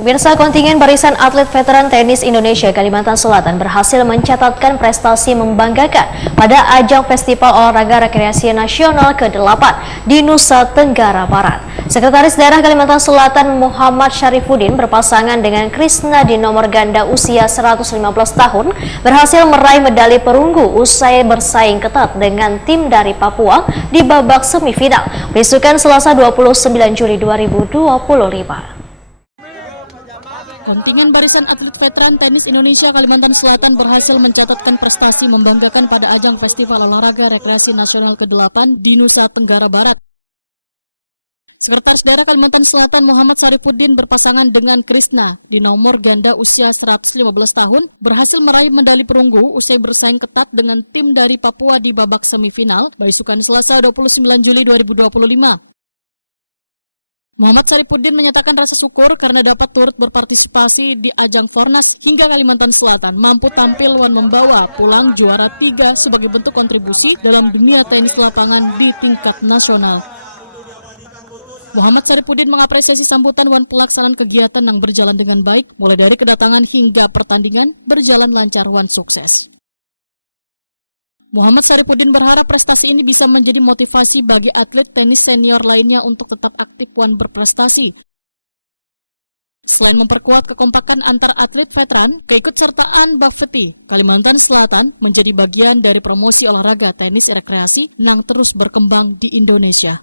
Pemirsa, kontingen barisan atlet veteran tenis Indonesia Kalimantan Selatan berhasil mencatatkan prestasi membanggakan pada ajang Festival Olahraga Rekreasi Nasional ke-8 di Nusa Tenggara Barat. Sekretaris Daerah Kalimantan Selatan Muhammad Syarifuddin berpasangan dengan Krisna di nomor ganda usia 115 tahun berhasil meraih medali perunggu usai bersaing ketat dengan tim dari Papua di babak semifinal berisukan Selasa 29 Juli 2025. Kontingen barisan atlet veteran tenis Indonesia Kalimantan Selatan berhasil mencatatkan prestasi membanggakan pada ajang Festival Olahraga Rekreasi Nasional ke-8 di Nusa Tenggara Barat. Sekretaris Daerah Kalimantan Selatan Muhammad Syarifuddin berpasangan dengan Krisna di nomor ganda usia 115 tahun berhasil meraih medali perunggu usai bersaing ketat dengan tim dari Papua di babak semifinal berisukan Selasa 29 Juli 2025. Muhammad Syarifuddin menyatakan rasa syukur karena dapat turut berpartisipasi di ajang Fornas hingga Kalimantan Selatan mampu tampil dan membawa pulang juara 3 sebagai bentuk kontribusi dalam dunia tenis lapangan di tingkat nasional. Muhammad Syarifuddin mengapresiasi sambutan dan pelaksanaan kegiatan yang berjalan dengan baik, mulai dari kedatangan hingga pertandingan berjalan lancar dan sukses. Muhammad Syarifuddin berharap prestasi ini bisa menjadi motivasi bagi atlet tenis senior lainnya untuk tetap aktif dan berprestasi. Selain memperkuat kekompakan antar atlet veteran, keikutsertaan Bappetti Kalimantan Selatan menjadi bagian dari promosi olahraga tenis rekreasi yang terus berkembang di Indonesia.